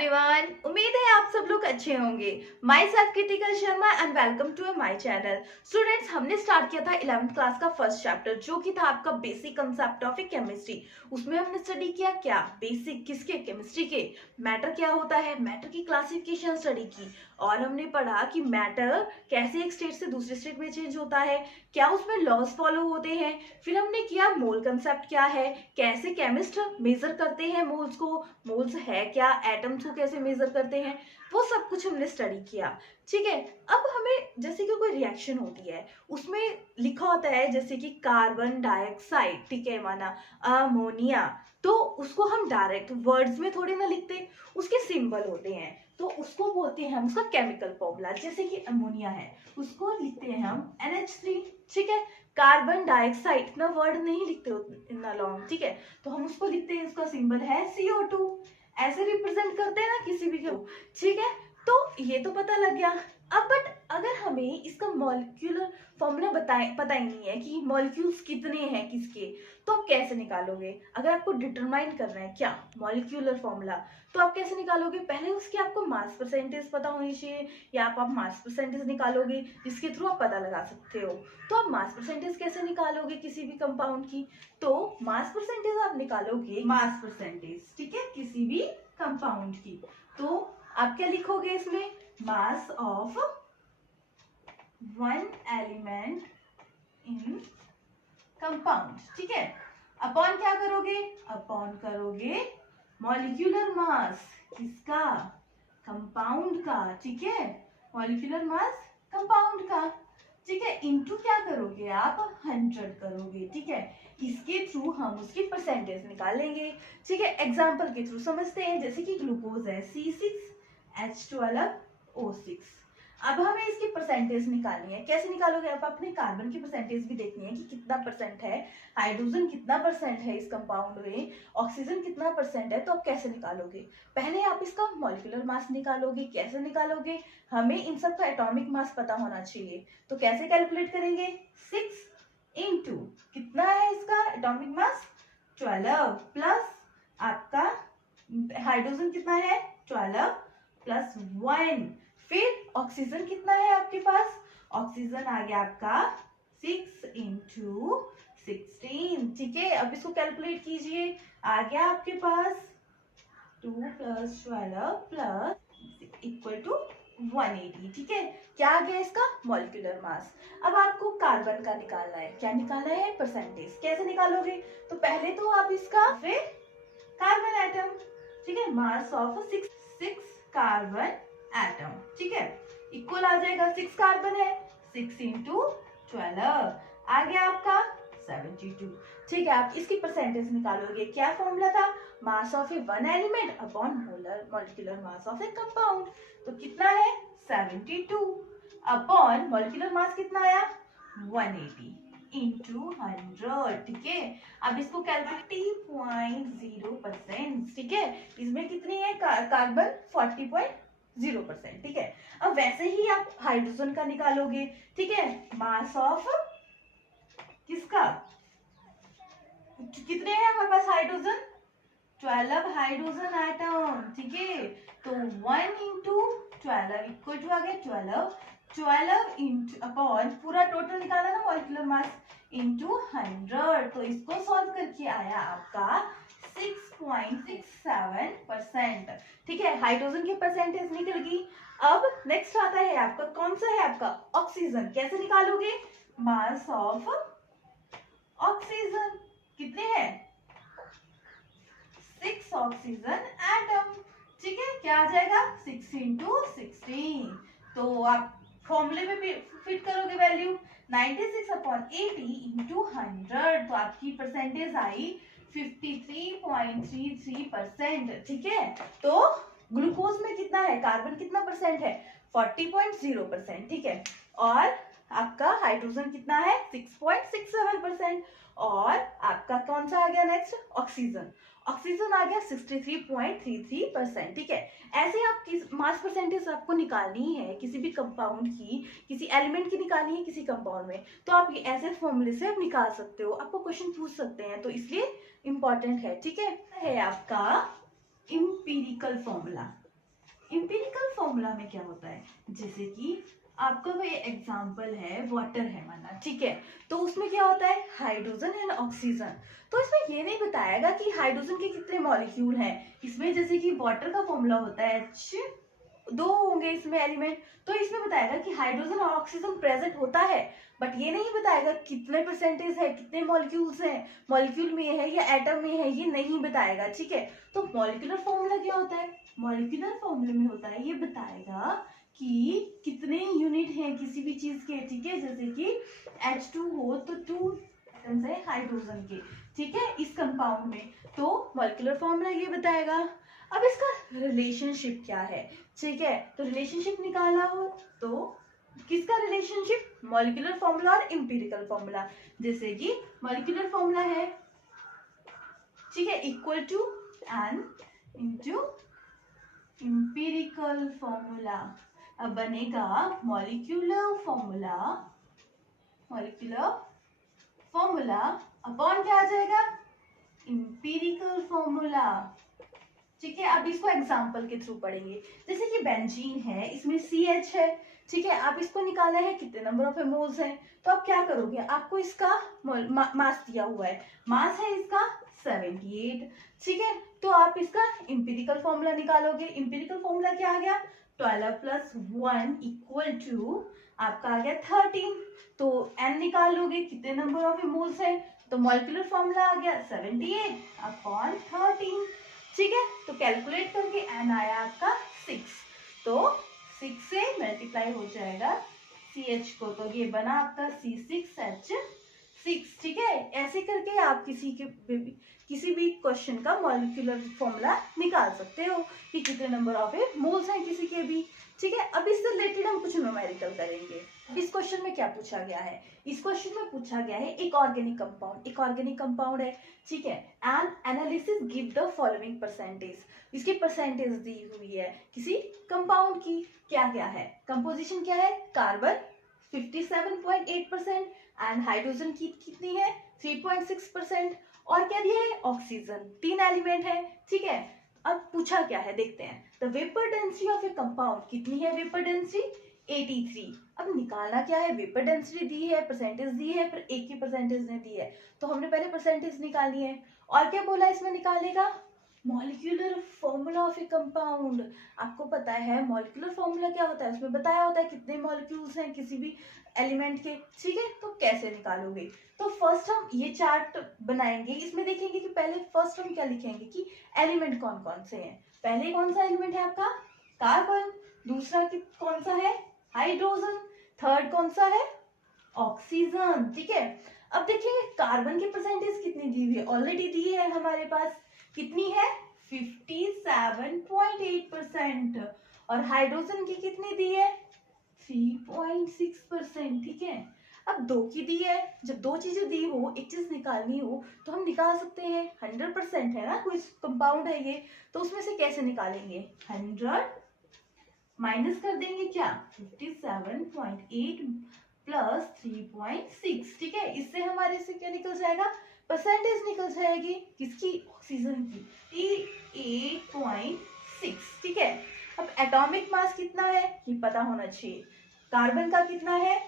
Everyone, उम्मीद है आप सब लोग अच्छे होंगे। Myself Kritika Sharma and welcome to my channel. Students, हमने स्टार्ट किया था 11th क्लास का फर्स्ट चैप्टर जो कि था आपका बेसिक कंसेप्ट ऑफ केमिस्ट्री। उसमें हमने स्टडी किया क्या बेसिक किसके, केमिस्ट्री के। मैटर क्या होता है, मैटर की क्लासिफिकेशन स्टडी की। और हमने पढ़ा कि मैटर कैसे एक स्टेट से दूसरे स्टेट में चेंज होता है, क्या उसमें लॉज फॉलो होते हैं। फिर हमने किया मोल कंसेप्ट क्या है, कैसे केमिस्ट मेजर करते हैं मोल्स को, मोल्स है क्या, एटम्स को कैसे मेजर करते हैं, वो सब कुछ हमने स्टडी किया। ठीक है। अब हमें जैसे कि कोई रिएक्शन होती है उसमें लिखा होता है जैसे कि कार्बन डाइऑक्साइड, ठीक है, माना अमोनिया, तो उसको हम डायरेक्ट वर्ड्स में थोड़ी ना लिखते, उसके सिंबल होते हैं, तो उसको बोलते हैं हम उसका केमिकल फॉर्मूला। जैसे कि अमोनिया है उसको लिखते हैं हम NH3। ठीक है। कार्बन डाइऑक्साइड इतना वर्ड नहीं लिखते इतना लॉन्ग, ठीक है, तो हम उसको लिखते हैं, उसका सिंबल है CO2। ऐसे रिप्रेजेंट करते हैं ना किसी भी को। ठीक है। तो ये तो पता लग गया। अब बट अगर हमें इसका मॉलिक्यूलर फॉर्मूला पता ही नहीं है कि मॉलिक्यूल्स कितने हैं किसके, तो आप कैसे निकालोगे। अगर आपको डिटरमाइन करना है क्या मॉलिक्यूलर फॉर्मूला, तो आप कैसे निकालोगे। पहले उसकी आपको मास परसेंटेज पता होनी चाहिए, या आप मास परसेंटेज निकालोगे जिसके थ्रू आप पता लगा सकते हो। तो आप मास परसेंटेज कैसे निकालोगे किसी भी कंपाउंड की, तो मास परसेंटेज आप निकालोगे, मास परसेंटेज, ठीक है, किसी भी कंपाउंड की। तो आप क्या लिखोगे इसमें, mass of one element in compound, ठीक है। अपॉन क्या करोगे, अपॉन करोगे मॉलिक्यूलर मास किसका, कंपाउंड का, ठीक है, मॉलिक्यूलर मास कंपाउंड का, ठीक है, इनटू क्या करोगे आप 100 करोगे, ठीक है। इसके थ्रू हम उसकी परसेंटेज निकालेंगे। ठीक है, एग्जांपल के थ्रू समझते हैं। जैसे कि ग्लूकोज है C6H12O6। अब हमें इसकी परसेंटेज निकालनी है। कैसे निकालोगे आप, अपने कार्बन की परसेंटेज भी देखनी है कि कितना परसेंट है, हाइड्रोजन कितना परसेंट है इस कंपाउंड में, ऑक्सीजन कितना परसेंट है, तो आप कैसे निकालोगे। पहले आप इसका मॉलिक्यूलर मास निकालोगे। कैसे निकालोगे, हमें इन सब का एटॉमिक मास पता होना चाहिए। तो कैसे कैलकुलेट करेंगे, 6 इंटू कितना है इसका एटॉमिक मास 12 प्लस आपका हाइड्रोजन कितना है 12 प्लस 1, फिर ऑक्सीजन कितना है आपके पास, ऑक्सीजन आ गया आपका 6 इंटू 16, ठीक है। अब इसको कैलकुलेट कीजिए, आ गया आपके पास 2 प्लस 12 प्लस इक्वल टू 180, ठीक है। क्या आ गया इसका मॉलिक्यूलर मास। अब आपको कार्बन का निकालना है। क्या निकालना है, परसेंटेज। कैसे निकालोगे, तो पहले तो आप इसका फिर कार्बन एटम, ठीक है, मास ऑफ 6 कार्बन एटम, ठीक है, इक्वल आ जाएगा 6 कार्बन है 6 इंटू 12 आ गया आपका 72, ठीक है। आप इसकी परसेंटेज निकालोगे। क्या फॉर्मूला था, mass of A one element upon molar molecular mass of A compound. तो कितना है 72 अपॉन मॉलिक्यूलर मास कितना आया 180 इंटू 100, ठीक है। अब इसको कैलकुलेट 40.0%, ठीक है। इसमें कितनी है कार्बन 40.0%, ठीक है। अब वैसे ही आप हाइड्रोजन का निकालोगे, ठीक है, मास ऑफ किसका, कितने हैं हमारे पास हाइड्रोजन 12 हाइड्रोजन एटम, ठीक है। तो 1 इंटू 12 इक्वल टू आ गया 12 इंटू अपॉन पूरा टोटल निकाला ना मॉलिक्यूलर मास इंटू 100, तो इसको सॉल्व करके आया आपका 6.67%, ठीक है। हाइड्रोजन की परसेंटेज निकल गई। अब नेक्स्ट आता है आपका, कौन सा है आपका ऑक्सीजन। कैसे निकालोगे, मास ऑफ ऑक्सीजन कितने हैं 6 ऑक्सीजन एटम, ठीक है। क्या आ जाएगा 6 इंटू 16, तो आप फॉर्मूले में फिट करोगे वैल्यू 96 अपॉन 80 इंटू 100, तो आपकी परसेंटेज आई 53.33%, ठीक है। तो ग्लूकोज में कितना है, कार्बन कितना परसेंट है 40.0%, ठीक है। और आपका हाइड्रोजन कितना है 6.67%, और आपका कौन सा आ गया नेक्स्ट ऑक्सीजन, ऑक्सीजन आ गया 63.33%, ठीक है। ऐसे आप किस मास परसेंटेज आपको निकालनी है किसी भी कंपाउंड की, किसी एलिमेंट की निकालनी है किसी कंपाउंड में, तो आप ये ऐसे फॉर्मूले से आप निकाल सकते हो। आपको क्वेश्चन पूछ सकते हैं, तो इसलिए इंपॉर्टेंट है, ठीक है आपका इंपीरिकल फॉर्मूला। इम्पीरिकल फॉर्मूला में क्या होता है, जैसे कि आपका कोई एग्जाम्पल है, वाटर है माना, ठीक है, तो उसमें क्या होता है, हाइड्रोजन एंड ऑक्सीजन। तो इसमें ये नहीं बताएगा कि हाइड्रोजन के कितने मॉलिक्यूल हैं इसमें, जैसे कि वाटर का फॉर्मूला होता है H2 होंगे इसमें एलिमेंट, तो इसमें बताएगा कि हाइड्रोजन और ऑक्सीजन प्रेजेंट होता है, बट ये नहीं बताएगा कितने परसेंटेज है, कितने मॉलिक्यूल्स हैं, मॉलिक्यूल में है या एटम में है, ये नहीं बताएगा, ठीक है। तो मॉलिक्यूलर फॉर्मूला क्या होता है, मॉलिक्यूलर फॉर्मूले में होता है, ये बताएगा कि कितने यूनिट हैं किसी भी चीज के, ठीक है, जैसे कि H2 हो तो 2 एटम्स है हाइड्रोजन के, ठीक है, इस कंपाउंड में, तो मॉलिक्यूलर फॉर्मूला ये बताएगा। अब इसका रिलेशनशिप क्या है, ठीक है, तो रिलेशनशिप निकालना हो तो किसका रिलेशनशिप, मॉलिक्यूलर फॉर्मूला और इंपीरिकल फॉर्मूला, जैसे कि मॉलिक्यूलर फॉर्मूला है, ठीक है, equal to n into empirical formula. अब बनेगा molecular formula, molecular formula upon क्या आ जाएगा, इंपीरिकल फॉर्मूला, ठीक है। अब इसको एग्जांपल के थ्रू पढ़ेंगे, जैसे कि बेंजीन है, इसमें CH है, ठीक है, आप इसको निकालना है कितने नंबर ऑफ मोल्स हैं, तो आप क्या करोगे, आपको इसका मास दिया हुआ है, मास है इसका 78, ठीक है, तो आप इसका इंपीरिकल फॉर्मूला निकालोगे, इंपीरिकल फॉर्मूला क्या आ गया, 12 + 1 = आपका आ गया 13, तो n निकाल लोगे कितने नंबर ऑफ मोल्स है, तो मॉलिक्यूलर फॉर्मूला आ गया 78/13, ठीक है, तो कैलकुलेट करके n आया आपका 6, तो 6 से मल्टीप्लाई हो जाएगा CH को, तो ये बना आपका C6H6, ठीक है। ऐसे करके आप किसी भी क्वेश्चन का मॉलिक्यूलर फॉर्मूला निकाल सकते हो कि कितने नंबर ऑफ मोल्स हैं किसी के भी, ठीक है। अब इससे रिलेटेड हम कुछ न्यूमेरिकल करेंगे। इस क्वेश्चन में क्या पूछा गया है, इस क्वेश्चन में पूछा गया है एक ऑर्गेनिक कंपाउंड है, ठीक है, and analysis give the following percentage, इसकी परसेंटेज दी हुई है किसी कंपाउंड की, क्या क्या है, कंपोजिशन क्या है, कार्बन 57.8% एंड हाइड्रोजन की कितनी है 3.6%, और क्या दिया है, ऑक्सीजन, 3 एलिमेंट है, ठीक है। अब पूछा क्या है देखते हैं, the vapour density of A compound, कितनी है वेपर डेंसिटी 83, अब निकालना क्या है, वेपर डेंसिटी दी है, परसेंटेज दी है, फिर एक की परसेंटेज ने दी है, तो हमने पहले परसेंटेज निकाली है, और क्या बोला इसमें निकालने का, molecular formula of A compound, आपको पता है मॉलिक्यूलर फॉर्मूला क्या होता है, उसमें बताया होता है कितने मॉलिक्यूल्स हैं किसी भी एलिमेंट के, ठीक है, तो कैसे निकालोगे, तो फर्स्ट हम ये चार्ट बनाएंगे, इसमें देखेंगे कि पहले फर्स्ट हम क्या लिखेंगे कि एलिमेंट कौन कौन से हैं, पहले कौन सा एलिमेंट है आपका कार्बन, दूसरा कौन सा है हाइड्रोजन, थर्ड कौन सा है ऑक्सीजन, ठीक है। अब देखिए कार्बन की परसेंटेज कितनी दी हुई है, ऑलरेडी दी है हमारे पास, कितनी है 57.8%, और हाइड्रोजन की कितनी दी है 3.6%, ठीक है। अब 2 की दी है, जब 2 चीजें दी हो, एक चीज निकालनी हो तो हम निकाल सकते हैं, 100% है ना, कोई कंपाउंड है ये, तो उसमें से कैसे निकालेंगे, 100 माइनस कर देंगे क्या 57.8 प्लस 3.6, ठीक है, इससे हमारे से क्या निकल जाएगा, परसेंटेज निकल जाएगी किसकी, ऑक्सीजन की 8.6, ठीक है। अब एटॉमिक मास कितना है ये पता होना चाहिए, कार्बन का कितना है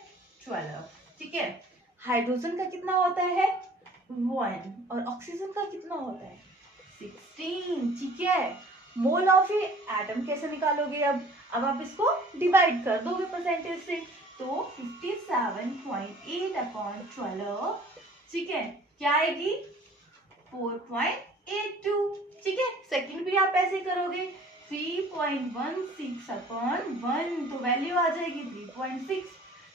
12, ठीक है, हाइड्रोजन का कितना होता है 1, और ऑक्सीजन का कितना होता है 16, ठीक है। मोल ऑफ ए एटम कैसे निकालोगे, अब आप इसको डिवाइड कर दोगे परसेंटेज से, तो 57.8/12, ठीक है, क्या आएगी 4.82, ठीक है। सेकंड भी आप ऐसे करोगे 3.16/1, तो वैल्यू आ जाएगी 3.6,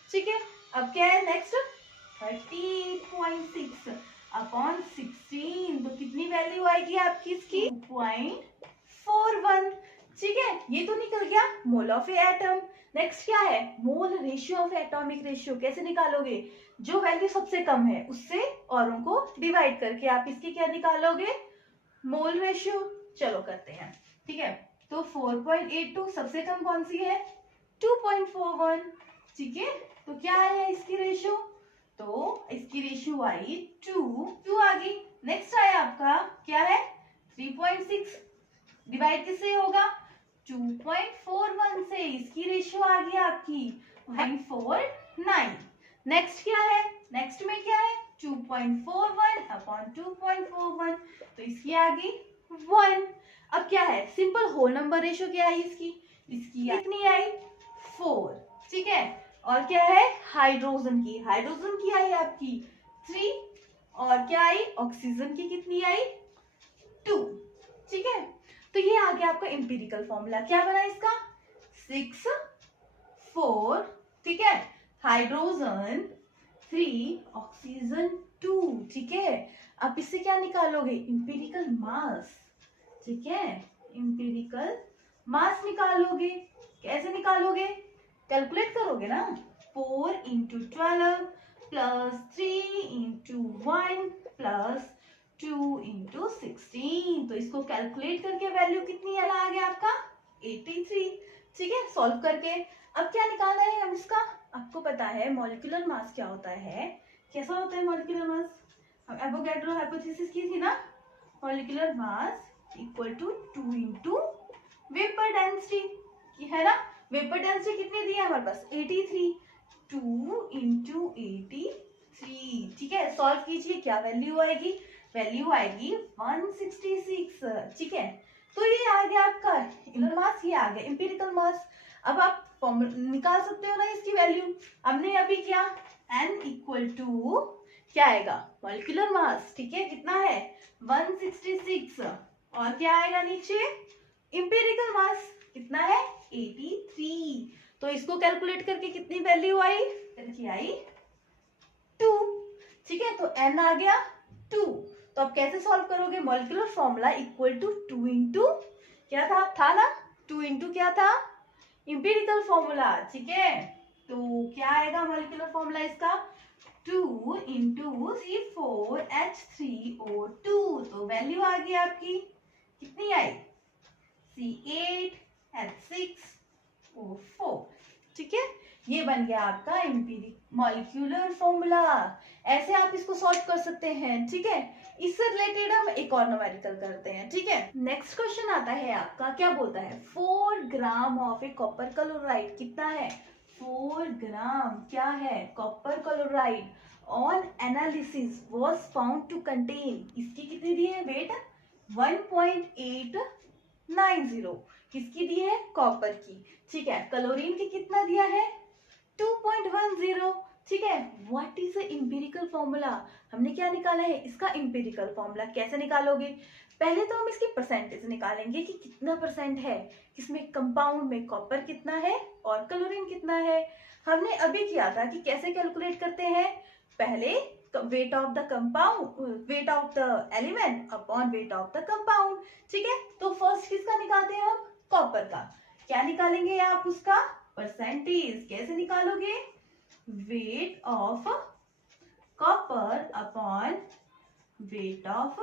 ठीक है। अब क्या है नेक्स्ट 38.6/16, तो कितनी वैल्यू आएगी आपकी इसकी 2.41, ठीक है, ये तो निकल गया मोल ऑफ एटम। नेक्स्ट क्या है mole ratio of atomic ratio, कैसे निकालोगे, जो वैल्यू सबसे कम है उससे औरों को डिवाइड करके आप इसकी क्या निकालोगे मोल रेशियो, चलो करते हैं, ठीक है। तो 4.82 सबसे कम कौन सी है 2.41, ठीक है, तो क्या आया इसकी रेशियो, तो इसकी रेशियो आई 2 आ गई। नेक्स्ट आया आपका क्या है 3.6, डिवाइड किससे होगा 2.41 2.41 से इसकी रेशियो आ गई आपकी 0.49। नेक्स्ट क्या है, नेक्स्ट में क्या है 2.41 अपॉन 2.41, तो इसकी आ गई 1। अब क्या है, सिंपल होल नंबर रेशियो क्या है इसकी कितनी आई 4, ठीक है। और क्या है हाइड्रोजन की आई आपकी 3, और क्या आई ऑक्सीजन की कितनी आई 2, ठीक है। तो ये आ गया आपका एम्पिरिकल फॉर्मूला, क्या बना इसका 6 4, ठीक है, हाइड्रोजन 3 ऑक्सीजन 2, ठीक है। अब इससे क्या निकालोगे एम्पिरिकल मास, ठीक है, एम्पिरिकल मास निकालोगे। कैसे निकालोगे, कैलकुलेट करोगे ना, 4 into 12 plus 3 into 1 plus 2 into 16, तो इसको कैलकुलेट करके वैल्यू कितनी आ गया आपका 83, ठीक है। सॉल्व करके अब क्या निकालना है हम इसका, आपको पता है मॉलिक्यूलर मास क्या होता है, कैसा होता है मॉलिक्यूलर मास, हम एवोगैड्रो हाइपोथेसिस की थी ना, molecular mass equal to 2 into vapour density, है ना। वेपर डेंसिटी कितनी दी है हमारे पास 83, 2 इंटू 83, ठीक है। सॉल्व कीजिए, क्या वैल्यू आएगी 166, ठीक है। तो ये आ गया आपका मास, ये आ गया एम्पिरिकल मास। अब आप निकाल सकते हो ना इसकी वैल्यू, हमने अभी क्या n इक्वल टू क्या आएगा मॉलिक्यूलर मास, ठीक है, कितना है 166, और क्या आएगा नीचे एम्पिरिकल मास कितना है 83, तो इसको कैलकुलेट करके कितनी वैल्यू आई, आई 2, ठीक है। तो n आ गया 2, तो अब कैसे सॉल्व करोगे, molecular formula equal to 2 into क्या था ना 2 इंटू क्या था एम्पिरिकल फॉर्मूला, ठीक है। तो क्या आएगा मॉलिक्यूलर फॉर्मूला इसका 2 इंटू C4H3O2, तो वैल्यू आ गई आपकी कितनी आई C8H6O4, ठीक है। ये बन गया आपका एम्पिरिक मॉलिक्यूलर फॉर्मूला। ऐसे आप इसको सॉल्व कर सकते हैं, ठीक है। इससे रिलेटेड हम एक और न्यूमेरिकल करते हैं, ठीक है। नेक्स्ट क्वेश्चन आता है आपका, क्या बोलता है 4 gram of a copper chloride, कितना है 4 ग्राम क्या है copper chloride on analysis was found to contain, इसकी कितनी दी है वेट 1.890, किसकी दी है कॉपर की, ठीक है। क्लोरीन की कितना दिया है 2.10, ठीक है। What is the empirical formula, हमने क्या निकाला है इसका एम्पिरिकल फॉर्मूला, कैसे निकालोगे, पहले तो हम इसकी परसेंटेज निकालेंगे कि कितना परसेंट है, किसमें कंपाउंड में कॉपर कितना है और क्लोरीन कितना है। हमने अभी किया था कि कैसे कैलकुलेट करते हैं, पहले weight of the compound, weight of the element upon weight of the compound, ठीक है। तो फर्स्ट किसका निकालते हैं हम कॉपर का, क्या निकालेंगे आप उसका परसेंटेज, कैसे निकालोगे weight of copper upon weight of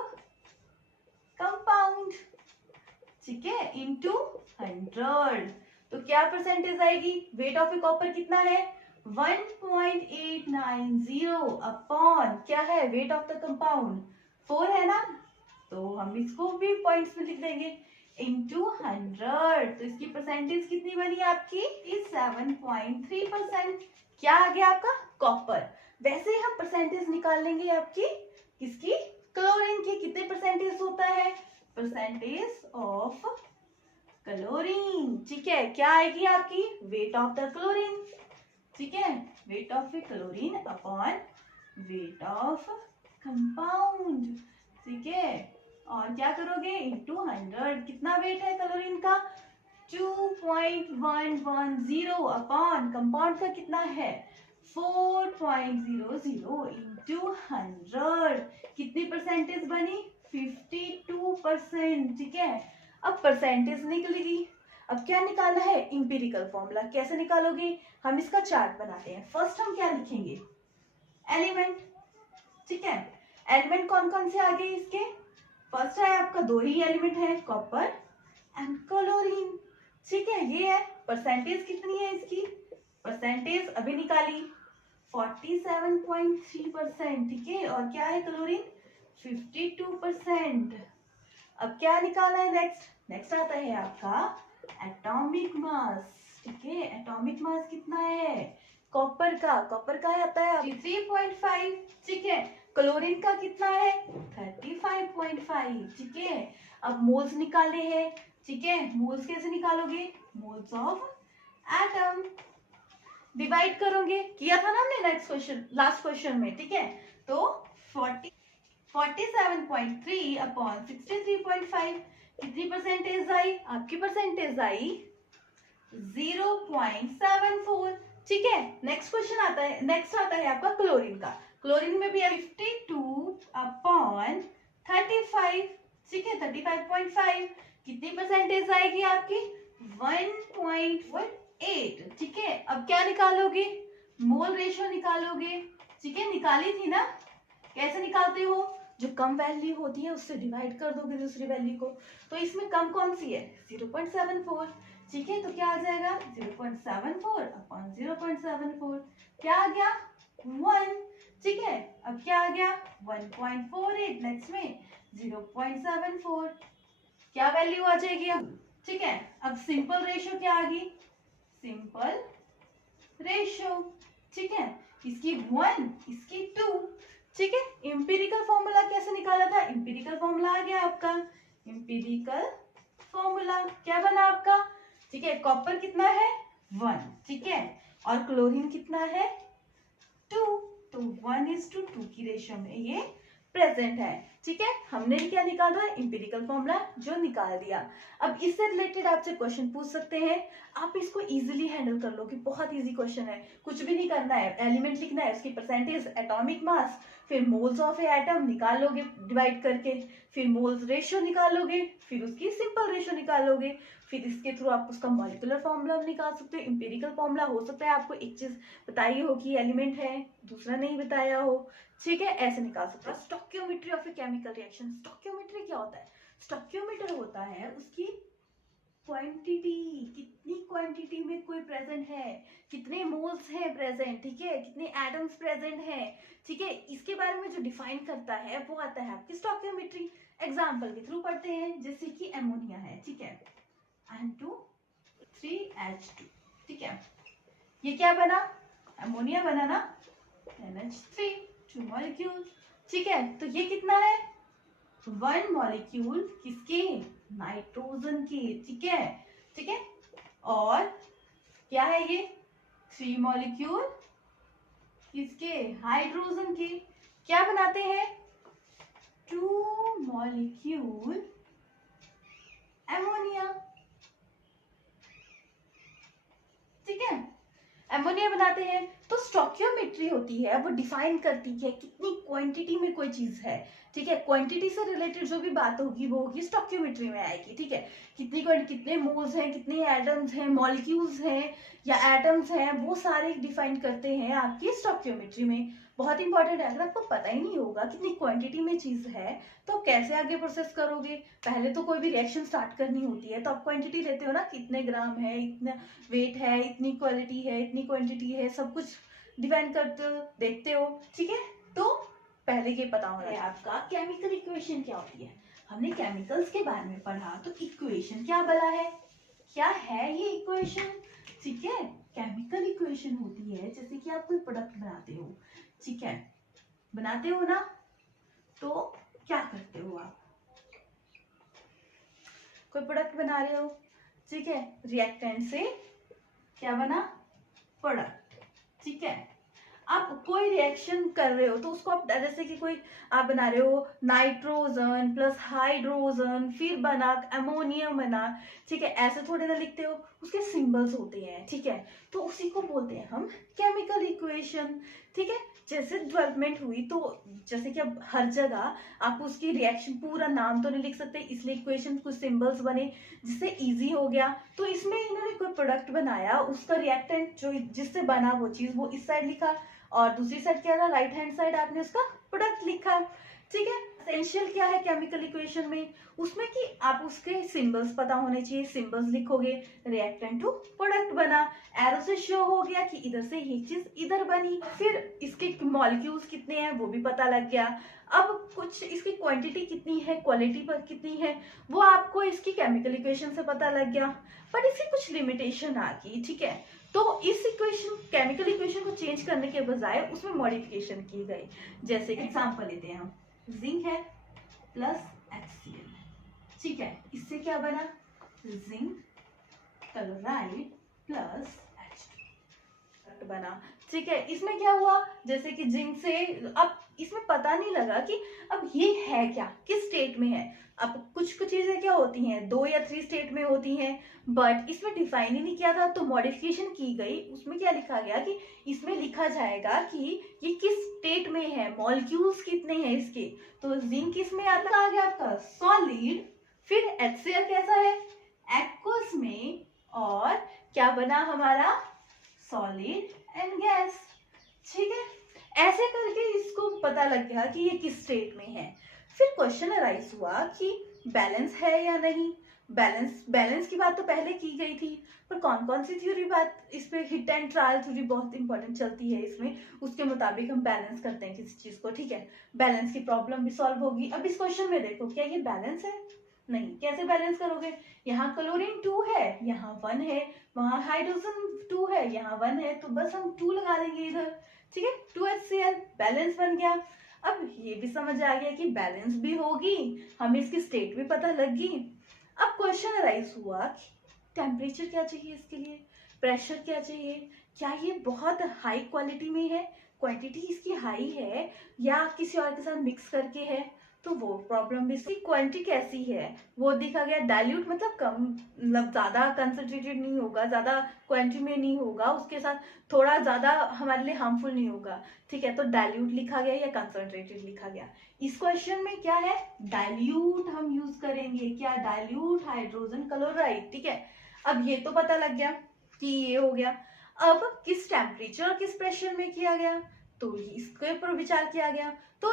compound, ठीक है, इनटू 100, तो क्या परसेंटेज आएगी, वेट ऑफ ए कॉपर कितना है 1.890 अपॉन क्या है वेट ऑफ द कंपाउंड 4 है ना, तो हम इसको भी पॉइंट्स में लिख देंगे इंटू 100, तो इसकी परसेंटेज कितनी बनी आपकी 7.3%, क्या आ गया आपका कॉपर। वैसे ही हम परसेंटेज निकाल लेंगे आपकी किसकी क्लोरीन की, कितने परसेंटेज होता है परसेंटेज ऑफ क्लोरीन, ठीक है, क्या आएगी आपकी वेट ऑफ द क्लोरीन, ठीक है, weight of A chlorine upon weight of compound, ठीक है। और क्या करोगे इंटू 100, कितना वेट है क्लोरीन का 2.110 अपॉन कंपाउंड का कितना है 4.00 इंटू 100, कितनी परसेंटेज बनी 52%, ठीक है। अब परसेंटेज निकलेगी, अब क्या निकालना है इंपिरिकल फॉर्मूला, कैसे निकालोगे, हम इसका चार्ट बनाते हैं। फर्स्ट हम क्या लिखेंगे एलिमेंट, ठीक है, एलिमेंट कौन कौन से आ गए इसके, फर्स्ट है आपका दो ही एलिमेंट है कॉपर एंड क्लोरीन, ठीक है, ये है परसेंटेज कितनी है इसकी, परसेंटेज अभी निकाली 47.3%, ठीक है, और क्या है क्लोरीन 52%। अब क्या निकालना है नेक्स्ट आता है आपका एटॉमिक मास, ठीक है। एटॉमिक मास कितना है कॉपर का आता है 3.5, ठीक है। क्लोरीन का कितना है 35.5, ठीक है। अब मोल्स निकाले हैं, ठीक है। मोल्स कैसे निकालोगे, मोल्स ऑफ एटम डिवाइड करोगे, किया था ना हमने नेक्स्ट क्वेश्चन, लास्ट क्वेश्चन में, ठीक है। तो 47.3 अपॉन 63.5 कितनी परसेंटेज आई, आपकी परसेंटेज आई 0.74, ठीक है। नेक्स्ट क्वेश्चन आता है, नेक्स्ट आता है आपका क्लोरीन का। क्लोरीन में भी 52 अपॉन 35, ठीक है, 35.5 कितनी परसेंटेज आएगी आपकी 1.18, ठीक है। अब क्या निकालोगे, मोल रेशियो निकालोगे, ठीक है। निकाली थी ना, कैसे निकालते हो, जो कम वैल्यू होती है उससे डिवाइड कर दोगे दूसरी वैल्यू को। तो इसमें कम कौन सी है 0.74, ठीक है। तो क्या आ जाएगा 0.74 अपॉन 0.74, क्या आ गया 1, ठीक है। अब क्या आ गया 1.48, नेक्स्ट में 0.74, क्या वैल्यू आ जाएगी अब, ठीक है। अब सिंपल रेशियो क्या आ गई, सिंपल रेशियो, ठीक है। इसकी 1, इसकी 2, ठीक है। इंपीरिकल फॉर्मूला कैसे निकाला था, इंपीरिकल फॉर्मूला आ गया आपका, इंपीरिकल फॉर्मूला क्या बना आपका, ठीक है। कॉपर कितना है 1, ठीक है, और क्लोरीन कितना है 2, तो 1:2 की रेशियो में ये प्रेजेंट है, ठीक है। हमने क्या निकाला, इंपीरिकल फॉर्मूला जो निकाल दिया। अब इससे रिलेटेड आपसे क्वेश्चन पूछ सकते हैं, आप इसको इजीली हैंडल कर लो कि बहुत इजी क्वेश्चन है, कुछ भी नहीं करना है, एलिमेंट लिखना है, उसकी परसेंटेज, एटॉमिक मास, फिर मोल्स ऑफ एटम निकालोगे डिवाइड करके, फिर मोल्स रेशियो निकालोगे, फिर उसकी सिंपल रेशियो निकालोगे, फिर इसके थ्रू आप उसका मॉलिक्यूलर फॉर्मूला निकाल सकते हो। इंपीरिकल फॉर्मूला हो सकता है आपको एक चीज बताई हो कि एलिमेंट है, दूसरा नहीं बताया हो, ठीक है, ऐसे निकाल सकते हो। Stoichiometry of a chemical reaction, stoichiometry क्या होता है, स्टोइकियोमीटर होता है उसकी क्वांटिटी, कितनी क्वांटिटी में कोई प्रेजेंट है, कितने मोल्स हैं प्रेजेंट, ठीक है, कितने एटम्स प्रेजेंट हैं, ठीक है, इसके बारे में जो डिफाइन करता है वो आता है आपकी स्टोइकियोमेट्री। एग्जांपल के थ्रू पढ़ते हैं, जैसे कि एमोनिया है, ठीक है, N2 3H2, ठीक है। ये क्या बना, एमोनिया बना ना, NH3, 2 मॉलिक्यूल, ठीक है। तो ये कितना है 1 मॉलिक्यूल, किसके, नाइट्रोजन की, ठीक है, ठीक है। और क्या है ये 3 मॉलिक्यूल, किसके, हाइड्रोजन की, क्या बनाते हैं 2 मॉलिक्यूल एमोनिया, ठीक है, एमोनिया बनाते हैं। तो स्टोइकियोमेट्री होती है, वो डिफाइन करती है कितनी क्वांटिटी में कोई चीज है, ठीक है। क्वांटिटी से रिलेटेड जो भी बात होगी वो होगी स्टोइकियोमेट्री में आएगी, ठीक है। कितनी कितने मोल्स हैं, कितने एटम्स हैं, मॉलिक्यूल्स हैं या एटम्स हैं, वो सारे डिफाइन करते हैं आपकी स्टोइकियोमेट्री में। बहुत इंपॉर्टेंट है, अगर आपको पता ही नहीं होगा कितनी क्वांटिटी में चीज है तो कैसे आगे प्रोसेस करोगे। पहले तो कोई भी रिएक्शन स्टार्ट करनी होती है तो आप क्वांटिटी लेते हो ना, कितने ग्राम है, इतना वेट है, इतनी क्वालिटी है, इतनी क्वांटिटी है, सब कुछ डिफाइन करते हो, देखते हो, ठीक है। तो पहले ये पता होना है आपका केमिकल इक्वेशन क्या होती है। हमने केमिकल्स के बारे में पढ़ा, तो इक्वेशन क्या बना है, क्या है ये इक्वेशन, ठीक है। केमिकल इक्वेशन होती है जैसे कि आप कोई प्रोडक्ट बनाते हो, ठीक है, बनाते हो ना, तो क्या करते हो आप, कोई प्रोडक्ट बना रहे हो, ठीक है, रिएक्टेंट से क्या बना, प्रोडक्ट, ठीक है। आप कोई रिएक्शन कर रहे हो तो उसको आप जैसे कि कोई आप बना रहे हो नाइट्रोजन प्लस हाइड्रोजन, फिर बना अमोनियम बना, ठीक है, ऐसे थोड़े ना लिखते हो, उसके सिंबल्स होते हैं, ठीक है। तो उसी को बोलते हैं हम केमिकल इक्वेशन, ठीक है। जैसे डेवलपमेंट हुई तो जैसे कि अब हर जगह आप उसकी रिएक्शन पूरा नाम तो नहीं लिख सकते, इसलिए इक्वेशन कुछ सिंबल्स बने जिससे इजी हो गया। तो इसमें इन्होंने कोई प्रोडक्ट बनाया, उसका रिएक्टेंट जो जिससे बना वो चीज वो इस साइड लिखा, और दूसरी साइड क्या था, राइट हैंड साइड आपने उसका प्रोडक्ट लिखा, ठीक है। एसेंशियल क्या है केमिकल इक्वेशन में, उसमें कि आप उसके सिंबल्स पता होने चाहिए, सिंबल्स लिखोगे, रिएक्टेंट टू प्रोडक्ट बना, एरो से शो हो गया कि इधर से ये चीज इधर बनी, फिर इसके मॉलिक्यूल्स कितने हैं वो भी पता लग गया। अब कुछ इसकी क्वांटिटी कितनी है, क्वालिटी पर कितनी है, वो आपको इसकी केमिकल इक्वेशन से पता लग गया, पर इसकी कुछ लिमिटेशन आ गई, ठीक है। तो इस इक्वेशन केमिकल इक्वेशन को चेंज करने के बजाय उसमें मॉडिफिकेशन की गई। जैसे एग्जांपल लेते हैं हम, जिंक है प्लस HCl, ठीक है, इससे क्या बना, जिंक क्लोराइड प्लस H2 बना, ठीक है। इसमें क्या हुआ, जैसे कि जिंक से अब इसमें पता नहीं लगा कि अब ये है क्या, किस स्टेट में है। अब कुछ कुछ चीजें क्या होती हैं 2 या 3 स्टेट में होती हैं, बट इसमें डिफाइन ही नहीं किया था, तो मॉडिफिकेशन की गई। उसमें क्या लिखा गया कि इसमें लिखा जाएगा कि ये किस स्टेट में है, मॉलिक्यूल्स कितने हैं इसके। तो जिंक इसमें आता आ गया आपका सॉलिड, फिर HCl कैसा है, एक्वस में, और क्या बना हमारा सॉलिड एंड गैस, ठीक है। ऐसे करके इसको पता लग गया कि ये किस स्टेट में है। फिर क्वेश्चन अराइज हुआ कि बैलेंस है या नहीं। बैलेंस की बात तो पहले की गई थी, पर कौन कौन सी थ्योरी बात इस पे, हिट एंड ट्रायल थ्योरी बहुत इंपॉर्टेंट चलती है इसमें, उसके मुताबिक हम बैलेंस करते हैं किसी चीज को, ठीक है। बैलेंस की प्रॉब्लम भी सॉल्व होगी। अब इस क्वेश्चन में देखो, क्या ये बैलेंस है, नहीं, कैसे बैलेंस करोगे, यहाँ क्लोरीन 2 है, यहाँ 1 है, वहां हाइड्रोजन 2 है, यहाँ 1 है, तो बस हम 2 लगा देंगे इधर, ठीक है, 2HCl, बैलेंस बन गया। अब ये भी समझ आ गया कि बैलेंस भी होगी, हमें इसकी स्टेट भी पता लग गई। अब क्वेश्चन अराइज हुआ कि टेम्परेचर क्या चाहिए इसके लिए, प्रेशर क्या चाहिए, क्या ये बहुत हाई क्वालिटी में है, क्वांटिटी इसकी हाई है, या किसी और के साथ मिक्स करके है, तो वो प्रॉब्लम भी। इसकी क्वांटिटी कैसी है वो देखा गया, डाइल्यूट मतलब कम, मतलब ज्यादा कंसंट्रेटेड नहीं होगा, ज्यादा क्वांटिटी में नहीं होगा, उसके साथ थोड़ा ज्यादा हमारे लिए हार्मफुल नहीं होगा, ठीक है। तो डाइल्यूट लिखा गया या कंसंट्रेटेड लिखा गया। इस क्वेश्चन में क्या है, डाइल्यूट हम यूज करेंगे, क्या, डाइल्यूट हाइड्रोजन क्लोराइड, ठीक है। अब ये तो पता लग गया कि ये हो गया। अब किस टेम्परेचर और किस प्रेशर में किया गया, तो इसके ऊपर विचार किया गया। तो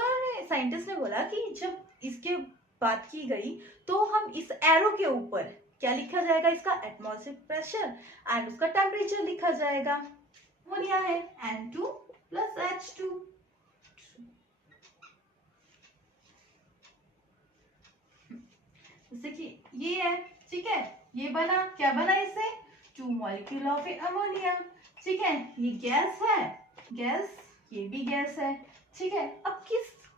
साइंटिस्ट ने बोला कि जब इसके बात की गई तो हम इस एरो के ऊपर क्या लिखा जाएगा, इसका एटमॉस्फेरिक प्रेशर एंड उसका टेम्परेचर लिखा जाएगा। अमोनिया है N2 प्लस H2, जैसे कि ये है, ठीक है, ये बना, क्या बना इससे, 2 मॉलिक्यूल ऑफ अमोनिया, ठीक है। ये गैस है, गैस, ये भी गैस है, ठीक है। अब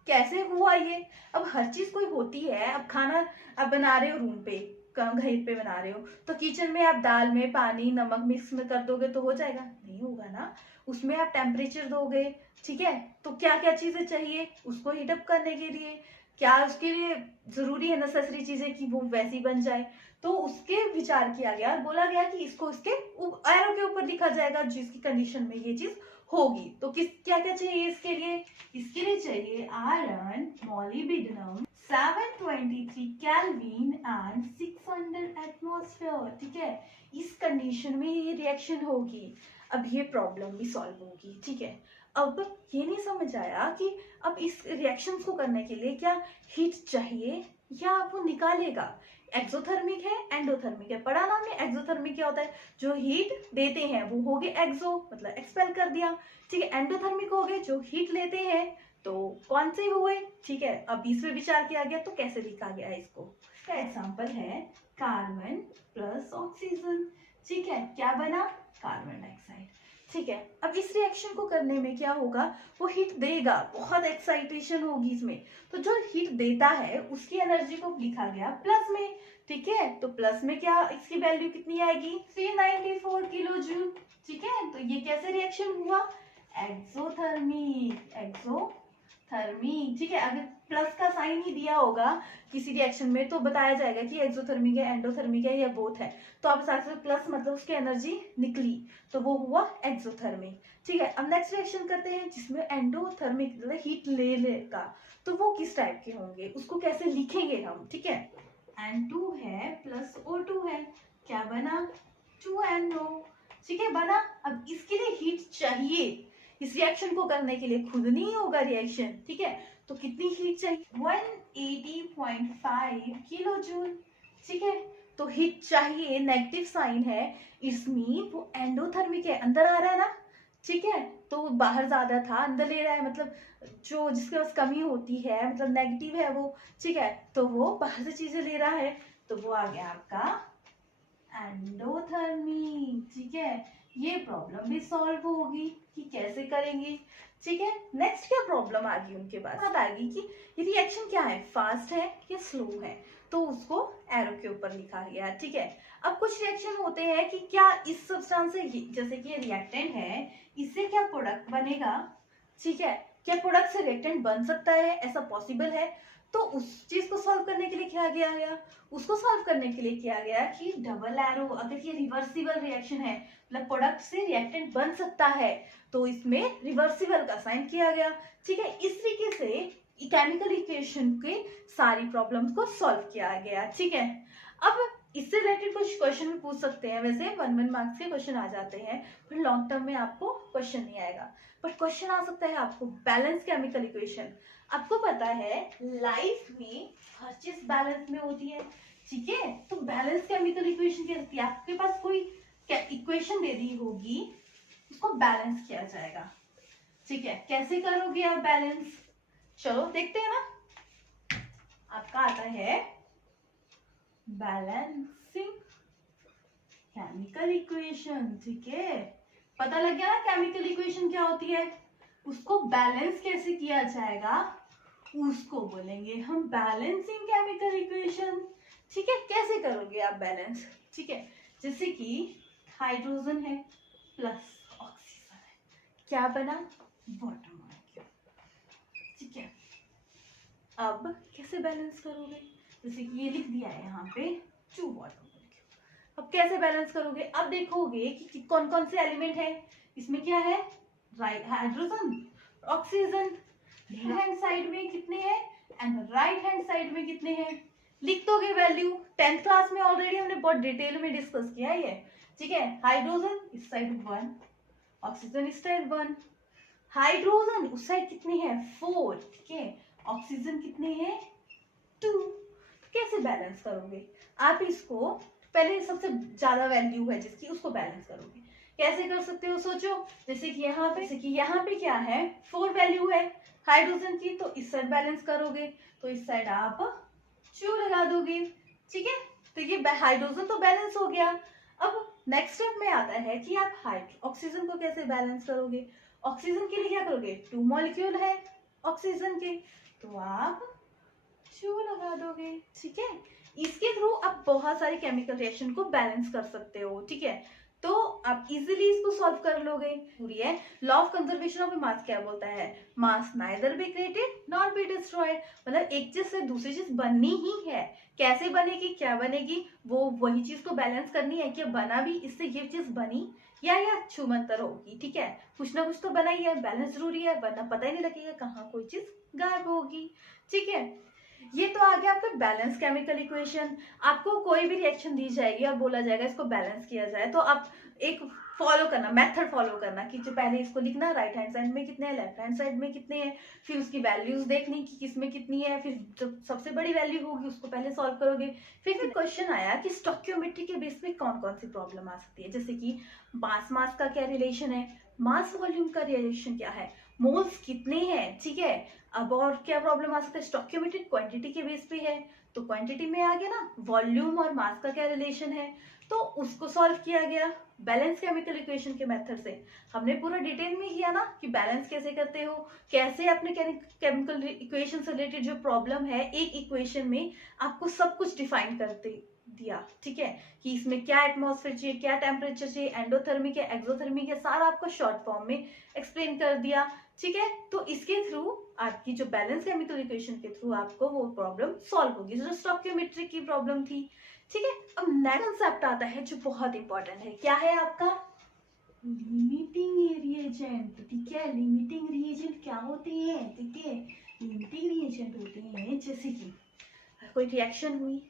कैसे हुआ ये, अब हर चीज कोई होती है, अब खाना आप बना रहे हो रूम पे, घर पे बना रहे हो, तो किचन में आप दाल में पानी नमक मिक्स में कर दोगे तो हो जाएगा, नहीं होगा ना, उसमें आप टेम्परेचर दोगे, ठीक है। तो क्या क्या चीजें चाहिए उसको हीटअप करने के लिए, क्या उसके लिए जरूरी है, नेसेसरी चीजें कि वो वैसी बन जाए, तो उसके विचार किया गया, बोला गया कि इसको इसके एरो के ऊपर लिखा जाएगा जिसकी कंडीशन में ये चीज होगी। तो किस क्या क्या चाहिए इसके लिए, इसके लिए चाहिए iron, molybdenum 723 kelvin and 600 atmosphere, ठीक है। इस कंडीशन में ये रिएक्शन होगी। अब ये प्रॉब्लम भी सॉल्व होगी, ठीक है। अब ये नहीं समझ आया कि अब इस रिएक्शन को करने के लिए क्या हीट चाहिए या वो निकालेगा। एक्सोथर्मिक है, एंडोथर्मिक है, पढ़ा ना हमने। एक्सोथर्मिक क्या होता है, जो हीट देते हैं वो हो गए एक्सो, मतलब एक्सपेल कर दिया, ठीक है। एंडोथर्मिक हो गए जो हीट लेते हैं, तो कौन से हुए, ठीक है। अब इसमें विचार किया गया तो कैसे लिखा गया है इसको, का एग्जाम्पल है कार्बन प्लस ऑक्सीजन, ठीक है, क्या बना, कार्बन डाइऑक्साइड, ठीक है। अब इस रिएक्शन को करने में क्या होगा, वो हीट देगा, बहुत एक्साइटेशन होगी इसमें, तो जो हीट देता है उसकी एनर्जी को लिखा गया प्लस में, ठीक है। तो प्लस में क्या, इसकी वैल्यू कितनी आएगी, 394 किलो जूल, ठीक है। तो ये कैसे रिएक्शन हुआ, एक्सोथर्मिक, ठीक है। अगर प्लस का साइन ही दिया होगा किसी रिएक्शन में तो बताया जाएगा कि एक्सोथर्मिक है, एंडोथर्मिक है या बोथ है, तो आप साथ में प्लस मतलब उसकी एनर्जी निकली, तो वो हुआ एक्सोथर्मिक, ठीक है। अब नेक्स्ट रिएक्शन करते हैं जिसमें एंडोथर्मिक मतलब हीट ले लेगा, तो वो किस टाइप के होंगे, उसको कैसे लिखेंगे हम, ठीक है। N2 है प्लस O2 है, क्या बना, 2NO, ठीक है, बना। अब इसके लिए हीट चाहिए, इस रिएक्शन को करने के लिए खुद नहीं होगा रिएक्शन, ठीक है। तो कितनी हीट चाहिए, 1 80.5 किलो जूल। ठीक है, तो हीट चाहिए, नेगेटिव साइन है, इसमें वो एंडोथर्मिक है, अंदर आ रहा है ना। ठीक है, तो बाहर ज्यादा था, अंदर ले रहा है, मतलब जो जिसके पास कमी होती है, मतलब नेगेटिव है वो। ठीक है, तो वो बाहर से चीजें ले रहा है, तो वो आ गया आपका एंडोथर्मी। ठीक है, ये प्रॉब्लम भी सॉल्व होगी कि कैसे करेंगे। ठीक है, नेक्स्ट क्या प्रॉब्लम आ गई उनके पास, बात आ गई कि ये रिएक्शन क्या है, फास्ट है या स्लो है, तो उसको एरो के ऊपर लिखा गया। ठीक है, अब कुछ रिएक्शन होते हैं कि क्या इस सब्सटेंस से, जैसे कि ये रिएक्टेंट है, इससे क्या प्रोडक्ट बनेगा। ठीक है, क्या प्रोडक्ट से रिएक्टेंट बन सकता है, ऐसा पॉसिबल है। तो उस चीज को सॉल्व करने के लिए क्या किया गया, उसको सॉल्व करने के लिए किया गया कि डबल एरो, अगर ये रिवर्सिबल रिएक्शन है, मतलब प्रोडक्ट से रिएक्टेंट बन सकता है, तो इसमें रिवर्सिबल का साइन किया गया। ठीक है, इस तरीके से केमिकल इक्वेशन के सारी प्रॉब्लम्स को सॉल्व किया गया। ठीक है, अब इससे रिलेटेड कुछ क्वेश्चन भी पूछ सकते हैं, वैसे 1 मार्क्स के क्वेश्चन आ जाते हैं, फिर लॉन्ग टर्म में आपको क्वेश्चन नहीं आएगा, पर क्वेश्चन आ सकता है आपको बैलेंस केमिकल इक्वेशन। आपको पता है लाइफ में हर चीज बैलेंस में होती है। ठीक है, तो बैलेंस केमिकल इक्वेशन क्या होती है, आपके पास कोई इक्वेशन दे दी होगी, उसको बैलेंस किया जाएगा। ठीक है, कैसे करोगे आप बैलेंस, चलो देखते हैं ना। आपका आता है बैलेंसिंग केमिकल इक्वेशन। ठीक है, पता लग गया ना केमिकल इक्वेशन क्या होती है, उसको बैलेंस कैसे किया जाएगा, उसको बोलेंगे हम बैलेंसिंग केमिकल इक्वेशन। ठीक है, कैसे करोगे आप बैलेंस। ठीक है, जैसे कि हाइड्रोजन है प्लस ऑक्सीजन है, क्या बना, वाटर मॉलिक्यूल। ठीक है, अब कैसे बैलेंस करोगे, जैसे कि ये लिख दिया है यहाँ पे 2 वाटर मॉलिक्यूल। अब कैसे बैलेंस करोगे, अब देखोगे कि कौन कौन से एलिमेंट है, इसमें क्या है, right hydrogen, oxygen, left hand side में कितने हैं एंड राइट हैंड साइड में कितने हैं, लिख दोगे वैल्यू। 10th क्लास में ऑलरेडी हमने बहुत डिटेल में डिस्कस किया है ये। ठीक है, हाइड्रोजन इस साइड 1, ऑक्सीजन इस साइड 1, हाइड्रोजन उस साइड कितने हैं 4। ठीक है, ऑक्सीजन कितने हैं 2। कैसे बैलेंस करोगे आप इसको, पहले सबसे ज्यादा वैल्यू है जिसकी उसको बैलेंस करोगे। कैसे कर सकते हो सोचो, जैसे कि यहाँ पे क्या है 4 वैल्यू है हाइड्रोजन की, तो इस साइड बैलेंस करोगे, तो इस साइड आप 2 लगा दोगे। ठीक है, तो ये हाइड्रोजन तो बैलेंस हो गया। अब नेक्स्ट स्टेप में आता है कि आप ऑक्सीजन को कैसे बैलेंस करोगे। ऑक्सीजन के लिए क्या करोगे, 2 मॉलिक्यूल है ऑक्सीजन के, तो आप 2 लगा दोगे। ठीक है, इसके थ्रू आप बहुत सारे केमिकल रिएक्शन को बैलेंस कर सकते हो। ठीक है, तो आप इजीली इसको सॉल्व कर लोगे। पूरी है law of conservation of mass क्या बोलता है, mass neither be created not be destroyed, मतलब एक चीज से दूसरी चीज बननी ही है, कैसे बनेगी क्या बनेगी, वो वही चीज को बैलेंस करनी है कि बना भी इससे ये चीज बनी या छूमंतर होगी। ठीक है, कुछ ना कुछ तो बना ही है, बैलेंस जरूरी है, वरना पता ही नहीं लगेगा कहाँ कोई चीज गायब होगी। ठीक है, ये तो आ गया आपका बैलेंस केमिकल इक्वेशन। आपको कोई भी रिएक्शन दी जाएगी और बोला जाएगा इसको बैलेंस किया जाए, तो आप एक फॉलो करना, मेथड फॉलो करना कि जो पहले इसको लिखना राइट हैंड साइड में कितने हैं, लेफ्ट हैंड साइड में कितने हैं, फिर उसकी वैल्यूज देखनी कि किसमें कितनी है, फिर जब सबसे बड़ी वैल्यू होगी उसको पहले सॉल्व करोगे। फिर क्वेश्चन आया कि स्टोइकियोमेट्री के बेस पे कौन कौन सी प्रॉब्लम आ सकती है, जैसे कि मास मास का क्या रिलेशन है, मास वॉल्यूम का रिलेशन क्या है, मोल्स कितने हैं। ठीक है, अब और क्या प्रॉब्लम आ सकता है, स्टोइकियोमेट्रिक क्वांटिटी के बेस पे है, तो क्वांटिटी में आ गया ना वॉल्यूम और मास का क्या रिलेशन है, तो उसको सॉल्व किया गया बैलेंस केमिकल इक्वेशन के मेथड से। हमने पूरा डिटेल में किया ना कि बैलेंस कैसे करते हो, कैसे अपने केमिकल इक्वेशन से रिलेटेड जो प्रॉब्लम है एक इक्वेशन में आपको सब कुछ डिफाइन करते दिया। ठीक है, कि इसमें क्या एटमॉस्फेयर चाहिए, क्या टेम्परेचर चाहिए, एंडोथर्मिक है एक्सोथर्मिक है, सारा आपको शॉर्ट फॉर्म में एक्सप्लेन कर दिया। ठीक है, तो इसके थ्रू आपकी जो बैलेंस केमिकल इक्वेशन के थ्रू आपको वो प्रॉब्लम सॉल्व होगी जो स्टोइकियोमेट्री की प्रॉब्लम थी। ठीक है, अब नेक्स्ट कंसेप्ट आता है जो बहुत इंपॉर्टेंट है, क्या है आपका लिमिटिंग रिएजेंट। ठीक है, लिमिटिंग रिएजेंट क्या होते हैं, ठीक है, लिमिटिंग रिएजेंट होते हैं जैसे कि कोई रिएक्शन हुई,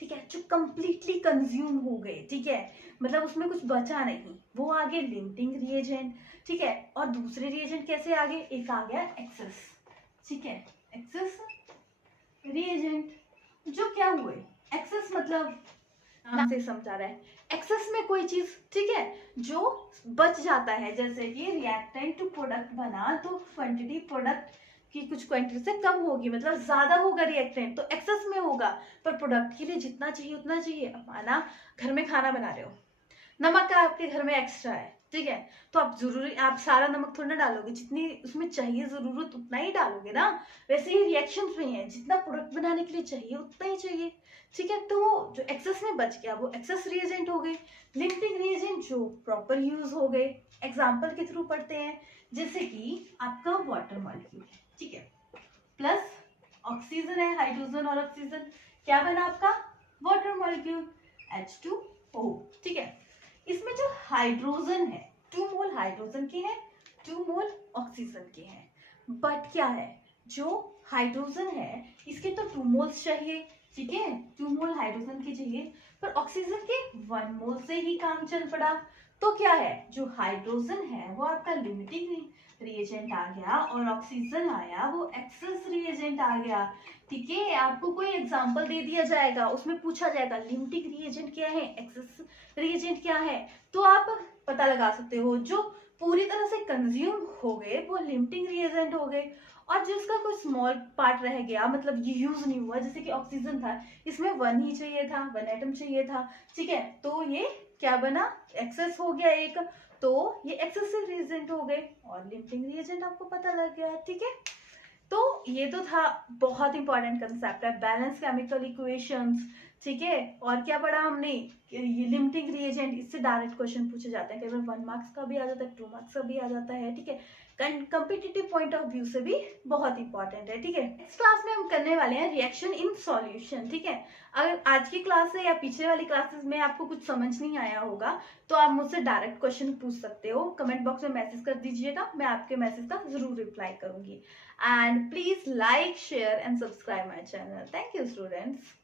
ठीक है, जो कंप्लीटली कंज्यूम हो गए, ठीक है, मतलब उसमें कुछ बचा नहीं, वो आ गए लिमिटिंग रिएजेंट। ठीक है, और दूसरे रिएजेंट कैसे आ गए, एक आ गया एक्सेस। ठीक है, एक्सेस रिएजेंट जो क्या हुए, एक्सेस मतलब नाम से समझा रहा है, एक्सेस में कोई चीज, ठीक है, जो बच जाता है, जैसे कि रिएक्टेंट टू प्रोडक्ट बना तो क्वांटिटी प्रोडक्ट की कुछ क्वांटिटी से कम होगी, मतलब ज्यादा होगा रिएक्टेंट तो एक्सेस में होगा, पर प्रोडक्ट के लिए जितना चाहिए उतना चाहिए। अब माना घर में खाना बना रहे हो, नमक का आपके घर में एक्स्ट्रा है, ठीक है, तो आप जरूरी आप सारा नमक थोड़ा ना डालोगे, जितनी उसमें चाहिए जरूरत उतना ही डालोगे ना। वैसे ही रिएक्शंस में है, जितना प्रोडक्ट बनाने के लिए चाहिए उतना ही चाहिए, ठीक है। तो जो एक्सेस में बच गया वो एक्सेस रिएजेंट हो गए। लिमिटिंग रिएजेंट जो प्रॉपर यूज हो गए, एग्जाम्पल के थ्रू पढ़ते हैं, जैसे कि आपका वाटर मॉलिक्यूल है, ठीक है, प्लस ऑक्सीजन है, हाइड्रोजन और ऑक्सीजन, क्या बना आपका वाटर मॉलिक्यूल H2O, ठीक है। इसमें जो हाइड्रोजन है 2 मोल हाइड्रोजन के हैं, 2 मोल ऑक्सीजन के हैं, बट क्या है, जो हाइड्रोजन है इसके तो 2 मोल्स चाहिए, ठीक है, 2 मोल हाइड्रोजन के चाहिए, पर ऑक्सीजन के 1 मोल से ही काम चल पड़ा। तो क्या है, जो हाइड्रोजन है वो आपका लिमिटिंग रिएजेंट आ गया और ऑक्सीजन आया वो एक्सेस रिएजेंट आ गया, ठीक है। आपको कोई एग्जांपल दे दिया जाएगा, उसमें पूछा जाएगा लिमिटिंग रिएजेंट क्या है, एक्सेस रिएजेंट क्या है, तो आप पता लगा सकते हो। जो पूरी तरह से कंज्यूम हो गए वो लिमिटिंग रिएजेंट हो गए, और जिसका कोई स्मॉल पार्ट रह गया, मतलब ये यूज नहीं हुआ, जैसे कि ऑक्सीजन था, इसमें 1 ही चाहिए था, 1 एटम चाहिए था, ठीक है, तो ये क्या बना, एक्सेस हो गया एक, तो ये एक्सेसिव रिएजेंट हो गए और लिमिटिंग रिएजेंट आपको पता लग गया, ठीक है। तो ये तो था, बहुत इंपॉर्टेंट कंसेप्ट है, बैलेंस केमिकल इक्वेशंस, ठीक है। और क्या पढ़ा हमने, ये लिमिटिंग रिएजेंट, इससे डायरेक्ट क्वेश्चन पूछे जाते हैं, केवल 1 मार्क्स का भी आ जाता है, 2 मार्क्स का भी आ जाता है, ठीक है, कंपिटिटिव पॉइंट ऑफ व्यू से भी बहुत इंपॉर्टेंट है, ठीक है। नेक्स्ट क्लास में हम करने वाले हैं रिएक्शन इन सॉल्यूशन, ठीक है। अगर आज की क्लास से या पीछे वाली क्लासेस में आपको कुछ समझ नहीं आया होगा तो आप मुझसे डायरेक्ट क्वेश्चन पूछ सकते हो, कमेंट बॉक्स में मैसेज कर दीजिएगा, मैं आपके मैसेज का जरूर रिप्लाई करूंगी। And please like, share and subscribe my channel. Thank you, students.